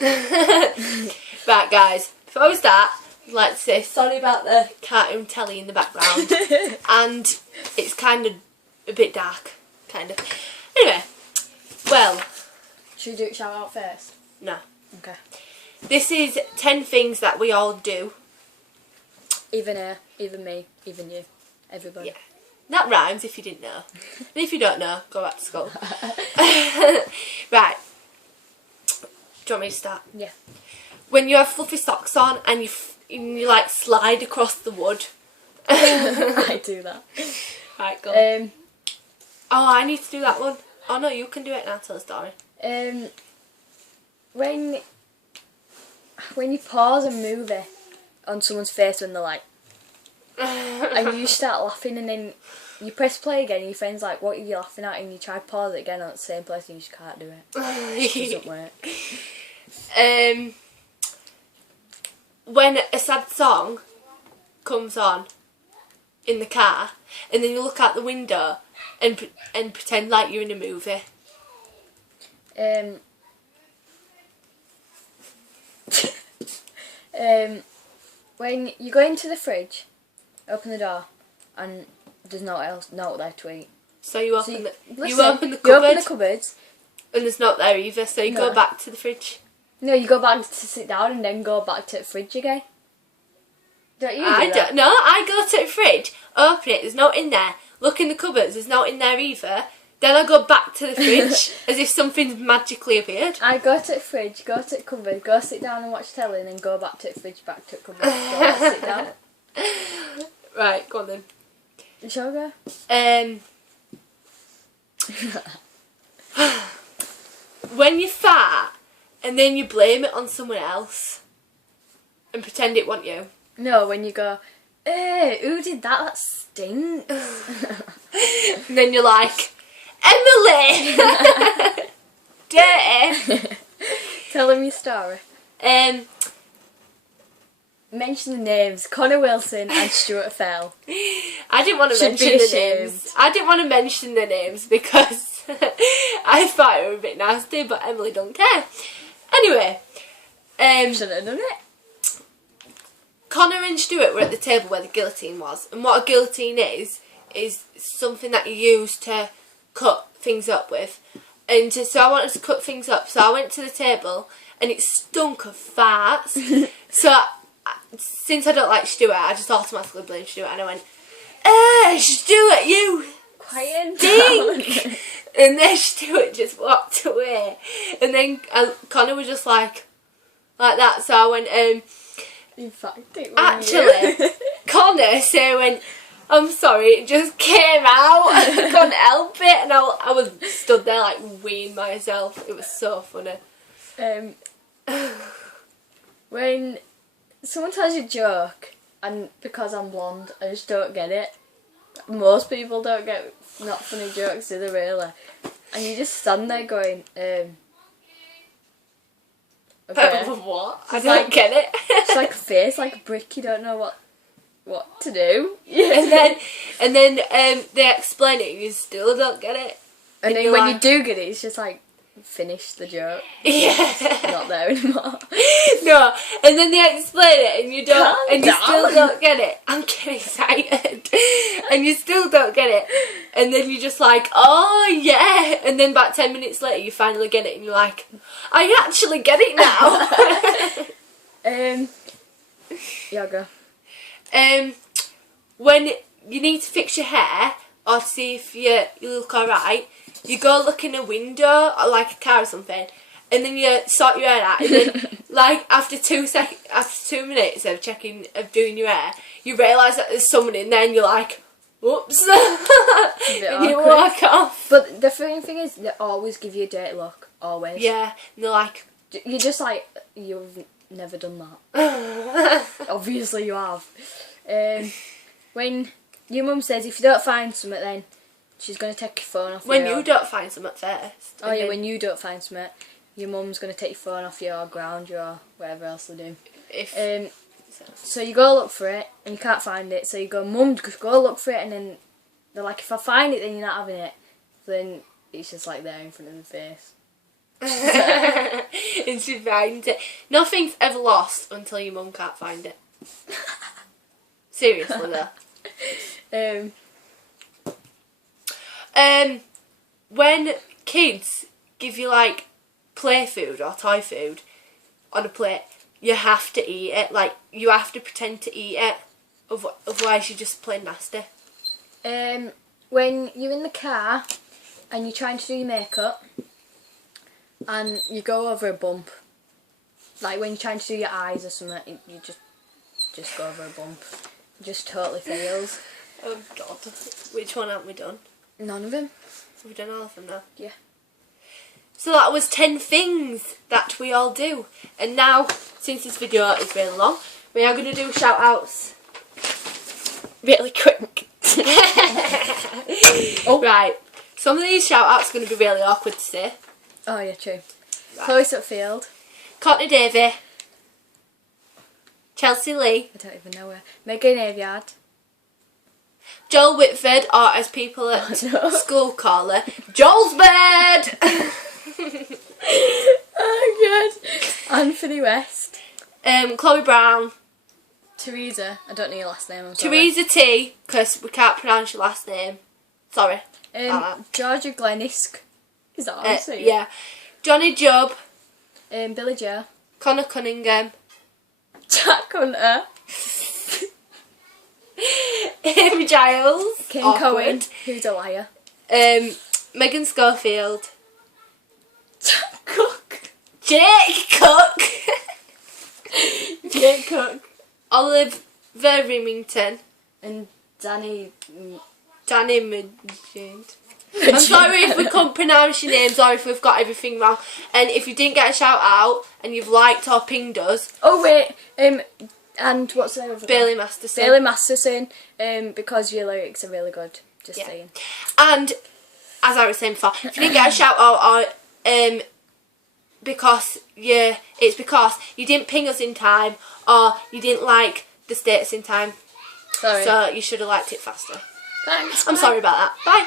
Right, guys, before we start, I'd like to say sorry about the cartoon telly in the background. And it's kind of a bit dark, kind of. Anyway, well. Should we do it shout out first? No. Okay. This is 10 things that we all do. Even her, even me, even you, everybody. Yeah. That rhymes if you didn't know. And if you don't know, go back to school. Right. Do you want me to start? Yeah. When you have fluffy socks on and you like slide across the wood. I do that. Right, go on. Oh, I need to do that one. Oh no, you can do it now. Tell a story. When you pause a movie on someone's face when they're like, and you start laughing and then you press play again and your friend's like, what are you laughing at? And you try to pause it again on the same place and you just can't do it. It doesn't work. When a sad song comes on in the car and then you look out the window and pretend like you're in a movie. When you go into the fridge, open the door, and there's not there to eat. So you open You open the cupboards, and there's not there either. So you go back to the fridge. No, you go back to sit down and then go back to the fridge again. Don't you? I don't. No, I go to the fridge, open it. There's not in there. Look in the cupboards. There's not in there either. Then I go back to the fridge as if something's magically appeared. I go to the fridge, go to the cupboard, go sit down and watch telly, and then go back to the fridge, back to the cupboard, go sit down. Right, go on then. Shall we go? When you fart and then you blame it on someone else and pretend it wasn't you. No, when you go, hey, who did that? That stinks. And then you're like, Emily! Dirty! Tell them your story. Mention the names, Connor Wilson and Stuart Fell. I didn't want to mention the names. I didn't want to mention the names because I thought it were a bit nasty, but Emily don't care. Anyway. Should have done it. Connor and Stuart were at the table where the guillotine was. And what a guillotine is something that you use to cut things up with. And so I wanted to cut things up, so I went to the table and it stunk of farts. So since I don't like Stuart, I just automatically blamed Stuart and I went, Stuart, you stink! And then Stuart just walked away. And then Connor was just like that, so I went, in fact, it actually, Connor, so went, I'm sorry, it just came out. I couldn't help it, and I was stood there like weeing myself. It was so funny. When someone tells you a joke, and because I'm blonde, I just don't get it. Most people don't get not funny jokes, do they really? And you just stand there going, okay. What? I don't get it. It's like a face, like a brick. You don't know what to do. and then they explain it and you still don't get it. And then when you do get it, it's just like, finish the joke. Yeah. It's not there anymore. No, and then they explain it and you don't, Calm and you down. still don't get it. I'm getting excited. And you still don't get it. And then you're just like, oh yeah. And then about 10 minutes later you finally get it and you're like, I actually get it now. Yeah, go. When you need to fix your hair or to see if you look alright, you go look in a window or like a car or something, and then you sort your hair out, and then like after 2 minutes of doing your hair, you realise that there's someone in there and you're like, whoops. And you walk off. But the funny thing is, they always give you a dirty look. Always. Yeah, and they're like, you're just like, you've never done that. Obviously you have. When your mum says if you don't find something, then she's going to take your phone off you. When you don't find something first. Oh yeah, when you don't find something, your mum's going to take your phone off you or ground you or whatever else they do. So you go look for it and you can't find it, so you go, Mum, go look for it, and then they're like, if I find it then you're not having it. So then it's just like there in front of the face. It's and she finds it. Nothing's ever lost until your mum can't find it. Seriously though. When kids give you like play food or toy food on a plate, you have to eat it. Like, you have to pretend to eat it, otherwise you're just plain nasty. When you're in the car and you're trying to do your makeup and you go over a bump, like when you're trying to do your eyes or something, you just go over a bump. It just totally fails. Oh God, which one haven't we done? None of them. Have we done all of them now? Yeah. So that was 10 things that we all do. And now, since this video is really long, we are going to do shout outs really quick. Oh. Right. Some of these shout outs are going to be really awkward to say. Oh yeah, true. Right. Chloe Sutfield. Courtney Davey. Chelsea Lee. I don't even know her. Megan Aviard. Joel Whitford, or as people at school call her, Joel's bed. Oh god. Anthony West. Chloe Brown. Teresa. I don't know your last name. I'm sorry. Teresa T, because we can't pronounce your last name. Sorry. Georgia Glenisk. Is that how you say it? Yeah. Johnny Jubb. Billy Joe. Connor Cunningham. Jack Hunter. Amy Giles. Kim Awkward. Cohen. Who's a liar. Megan Schofield. Jack Cook. Jake Cook. Jake Cook. Oliver Remington. And Danny Magid. I'm sorry if we can't pronounce your names or if we've got everything wrong. And if you didn't get a shout out and you've liked or pinged us. Oh wait, and what's the other Bailey guy? Masterson. Bailey Masterson, because your lyrics are really good. Just saying. And as I was saying before, if you didn't get a shout out or it's because you didn't ping us in time or you didn't like the status in time. Sorry. So you should have liked it faster. Thanks. I'm sorry about that. Bye.